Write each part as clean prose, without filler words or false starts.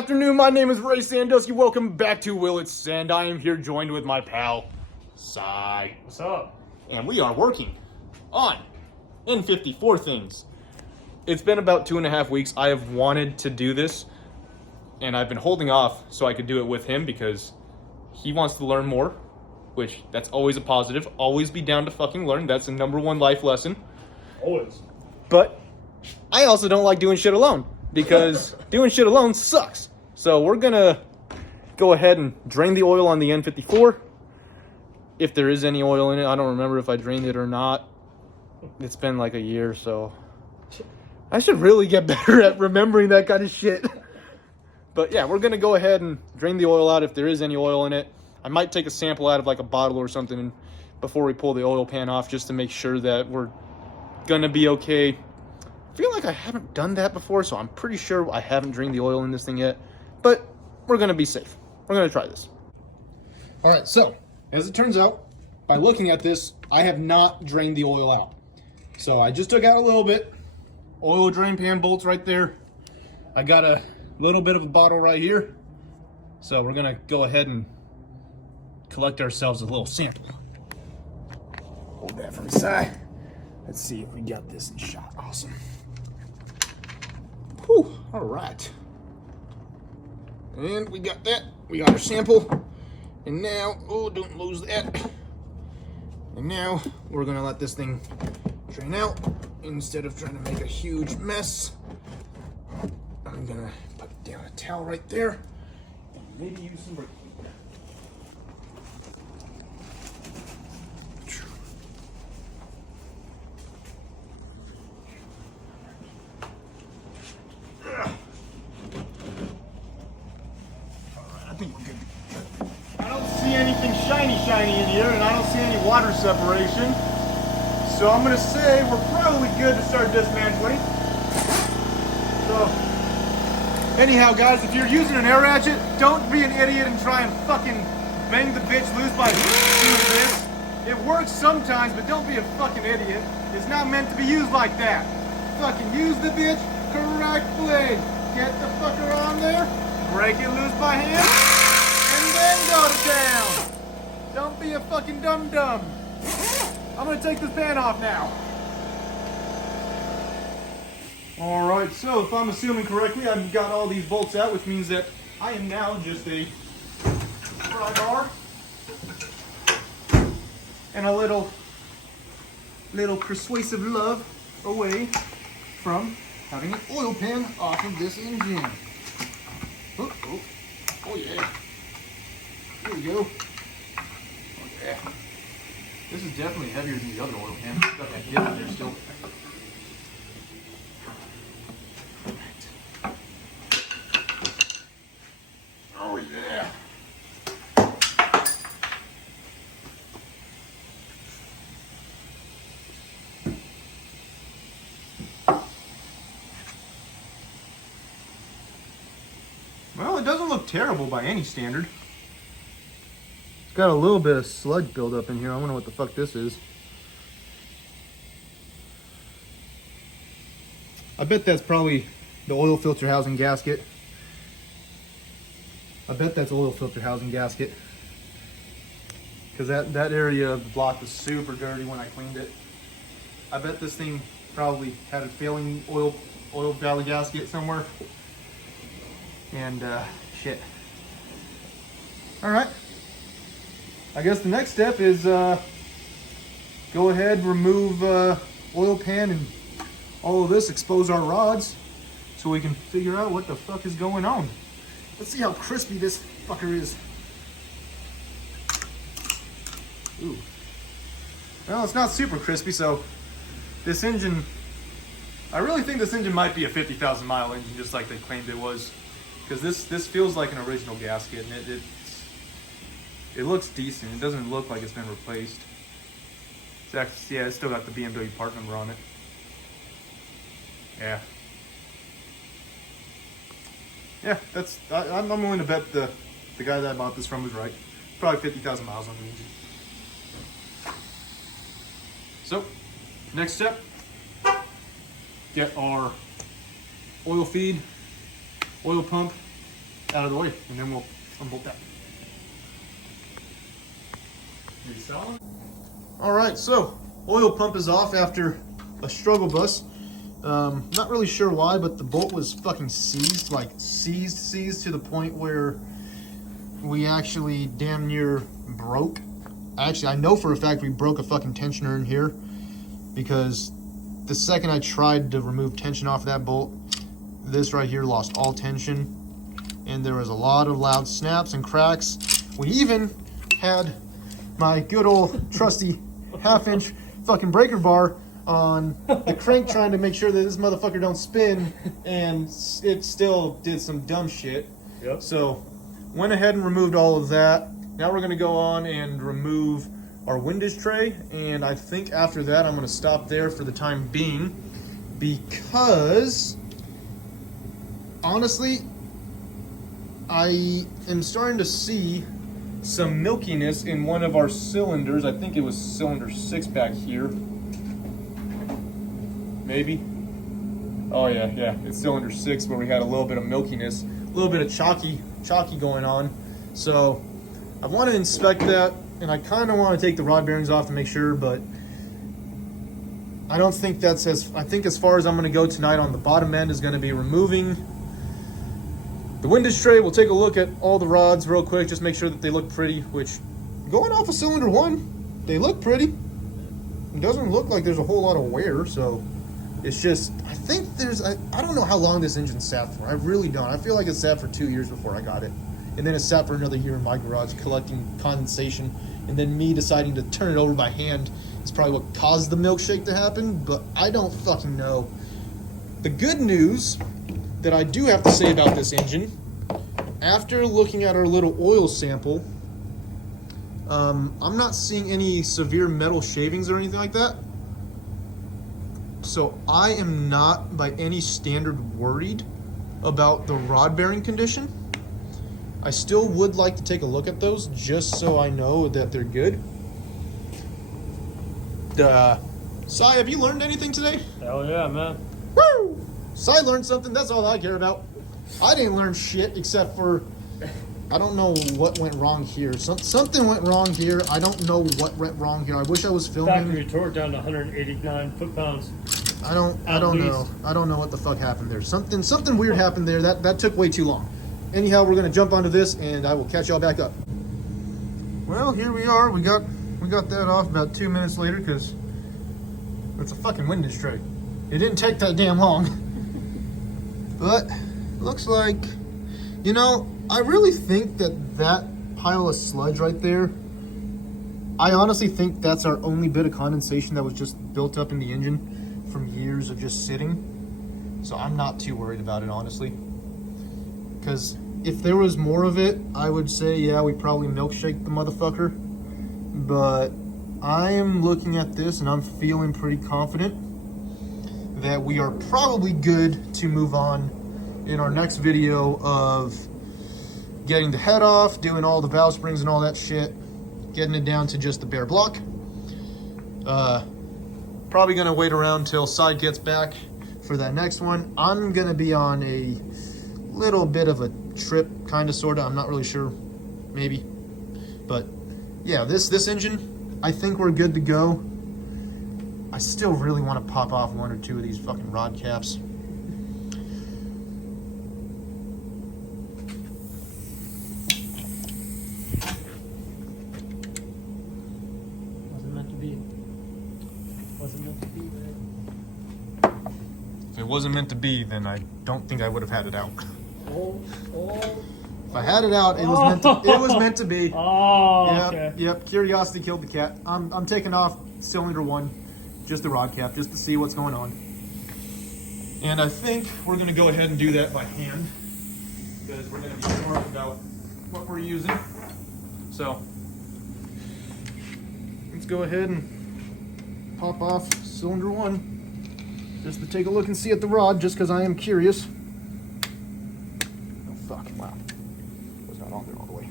afternoon, my name is Ray Sandusky. Welcome back to Will It Sand. I am here joined with my pal, Cy. What's up? And we are working on N54 things. It's been about 2.5 weeks. I have wanted to do this, and I've been holding off so I could do it with him because he wants to learn more, which that's always a positive. Always be down to fucking learn. That's the #1 life lesson. Always. But I also don't like doing shit alone because doing shit alone sucks. So we're gonna go ahead and drain the oil on the N54. If there is any oil in it, I don't remember if I drained it or not. It's been like a year, so I should really get better at remembering that kind of shit. But yeah, we're gonna go ahead and drain the oil out if there is any oil in it. I might take a sample out of like a bottle or something before we pull the oil pan off just to make sure that we're gonna be okay. I feel like I haven't done that before, so I'm pretty sure I haven't drained the oil in this thing yet, but we're gonna be safe. We're gonna try this. All right, so as it turns out, by looking at this, I have not drained the oil out. So I just took out a little bit. Oil drain pan bolts right there. I got a little bit of a bottle right here. So we're gonna go ahead and collect ourselves a little sample. Hold that from the side. Let's see if we got this in shot. Awesome. Whew, all right. And we got that. We got our sample. And now, oh, don't lose that. And now we're gonna let this thing drain out. Instead of trying to make a huge mess, I'm gonna put down a towel right there. And maybe use some brake cleaner. I don't see anything shiny in here, and I don't see any water separation. So I'm gonna say we're probably good to start dismantling. So, anyhow, guys, if you're using an air ratchet, don't be an idiot and try and fucking bang the bitch loose by doing this. It works sometimes, but don't be a fucking idiot. It's not meant to be used like that. Fucking use the bitch correctly. Get the fucker on there, break it loose by hand, and then go to town. Don't be a fucking dum-dum. I'm gonna take this pan off now. All right, so if I'm assuming correctly, I've got all these bolts out, which means that I am now just a pry bar and a little persuasive love away from having an oil pan off of this engine. Oh yeah. Here we go. Oh yeah. This is definitely heavier than the other oil pan. Got that dip in there still. Right. Oh yeah. Well, it doesn't look terrible by any standard. It's got a little bit of sludge buildup in here. I wonder what the fuck this is. I bet that's probably the oil filter housing gasket. Because that area of the block was super dirty when I cleaned it. I bet this thing probably had a failing oil valley gasket somewhere. And shit. All right. I guess the next step is go ahead, remove oil pan and all of this, expose our rods so we can figure out what the fuck is going on. Let's see how crispy this fucker is. Ooh. Well, it's not super crispy, so this engine, I really think this engine might be a 50,000 mile engine, just like they claimed it was. Because this feels like an original gasket, and it looks decent. It doesn't look like it's been replaced. It's actually, yeah, it's still got the BMW part number on it. Yeah. Yeah, I'm willing to bet the guy that I bought this from was right. Probably 50,000 miles on the engine. So, next step, get our oil feed, oil pump, out of the way, and then we'll unbolt that. All right, so oil pump is off after a struggle bus. Not really sure why, but the bolt was fucking seized, like seized to the point where we actually damn near broke. Actually, I know for a fact we broke a fucking tensioner in here, because the second I tried to remove tension off that bolt, this right here lost all tension, and there was a lot of loud snaps and cracks. We even had my good old trusty half-inch fucking breaker bar on the crank trying to make sure that this motherfucker don't spin, and it still did some dumb shit. Yep. So went ahead and removed all of that. Now we're gonna go on and remove our windage tray, and I think after that I'm gonna stop there for the time being, because honestly I am starting to see some milkiness in one of our cylinders. I think it was cylinder 6 back here. Maybe. Oh yeah, it's cylinder 6 where we had a little bit of milkiness, a little bit of chalky going on. So I want to inspect that, and I kind of want to take the rod bearings off to make sure, but I don't think that's I think as far as I'm going to go tonight on the bottom end is going to be removing the windage tray. We'll take a look at all the rods real quick, just make sure that they look pretty, which going off of cylinder 1, they look pretty. It doesn't look like there's a whole lot of wear, so it's just, I think I don't know how long this engine sat for. I really don't. I feel like it sat for 2 years before I got it. And then it sat for another year in my garage collecting condensation. And then me deciding to turn it over by hand is probably what caused the milkshake to happen, but I don't fucking know. The good news that I do have to say about this engine, after looking at our little oil sample, I'm not seeing any severe metal shavings or anything like that. So I am not by any standard worried about the rod bearing condition. I still would like to take a look at those just so I know that they're good. Sai, have you learned anything today? Hell yeah, man. Woo! Sai learned something, that's all I care about. I didn't learn shit except for, I don't know what went wrong here. Something went wrong here. I don't know what went wrong here. I wish I was filming. Factory torque down to 189 foot-pounds. I don't know. I don't know what the fuck happened there. Something weird happened there. That took way too long. Anyhow, we're gonna jump onto this, and I will catch y'all back up. Well, here we are. We got that off about 2 minutes later because it's a fucking windage tray. It didn't take that damn long. But looks like, you know, I really think that pile of sludge right there, I honestly think that's our only bit of condensation that was just built up in the engine from years of just sitting. So I'm not too worried about it, honestly. Because if there was more of it, I would say, yeah, we probably milkshake the motherfucker. But I am looking at this and I'm feeling pretty confident that we are probably good to move on in our next video of getting the head off, doing all the valve springs and all that shit, getting it down to just the bare block. Probably gonna wait around till Sai gets back for that next one. I'm gonna be on a little bit of a trip, kind of, sort of. I'm not really sure, maybe. But yeah, this engine, I think we're good to go. I still really want to pop off 1 or 2 of these fucking rod caps. Wasn't meant to be. Wasn't meant to be, man. If it wasn't meant to be, then I don't think I would have had it out. Oh. If I had it out, it was meant to be. Oh, Yep, okay. Yep. Curiosity killed the cat. I'm taking off cylinder 1, just the rod cap, just to see what's going on. And I think we're gonna go ahead and do that by hand, because we're gonna be smart about what we're using. So let's go ahead and pop off cylinder 1, just to take a look and see at the rod, just because I am curious. Oh fuck! Wow, was not on there all the way.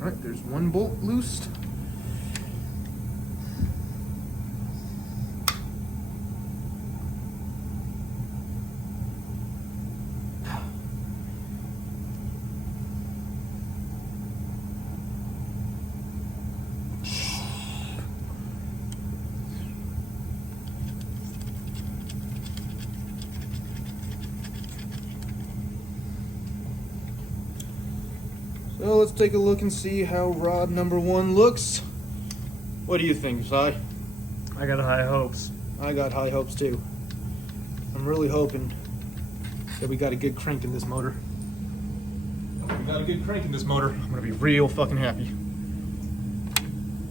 All right, there's one bolt loosed. So let's take a look and see how rod number 1 looks. What do you think, Si? I got high hopes. I got high hopes too. I'm really hoping that we got a good crank in this motor. If we got a good crank in this motor, I'm gonna be real fucking happy.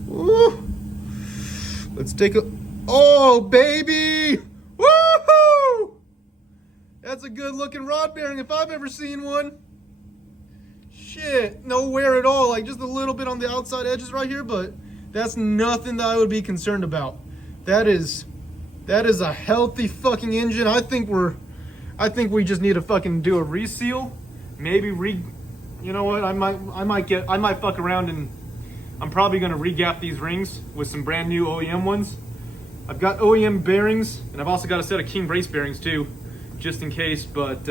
Woo! Let's take a... Oh, baby! Woohoo! That's a good looking rod bearing if I've ever seen one. Shit, no wear at all, like just a little bit on the outside edges right here, but that's nothing that I would be concerned about. That is a healthy fucking engine. I think we just need to fucking do a reseal. Maybe you know what? I might fuck around and I'm probably gonna re-gap these rings with some brand new OEM ones. I've got OEM bearings and I've also got a set of King brace bearings too, just in case, but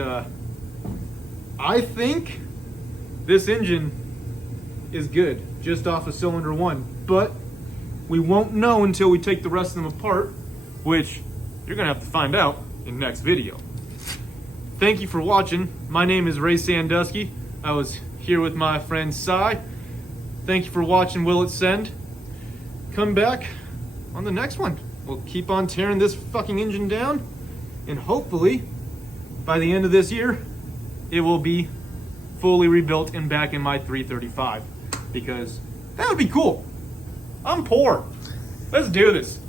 I think this engine is good just off of cylinder 1, but we won't know until we take the rest of them apart, which you're gonna have to find out in next video. Thank you for watching. My name is Ray Sandusky. I was here with my friend Si. Thank you for watching Will It Send. Come back on the next one. We'll keep on tearing this fucking engine down, and hopefully by the end of this year it will be fully rebuilt and back in my 335, because that would be cool. I'm poor. Let's do this.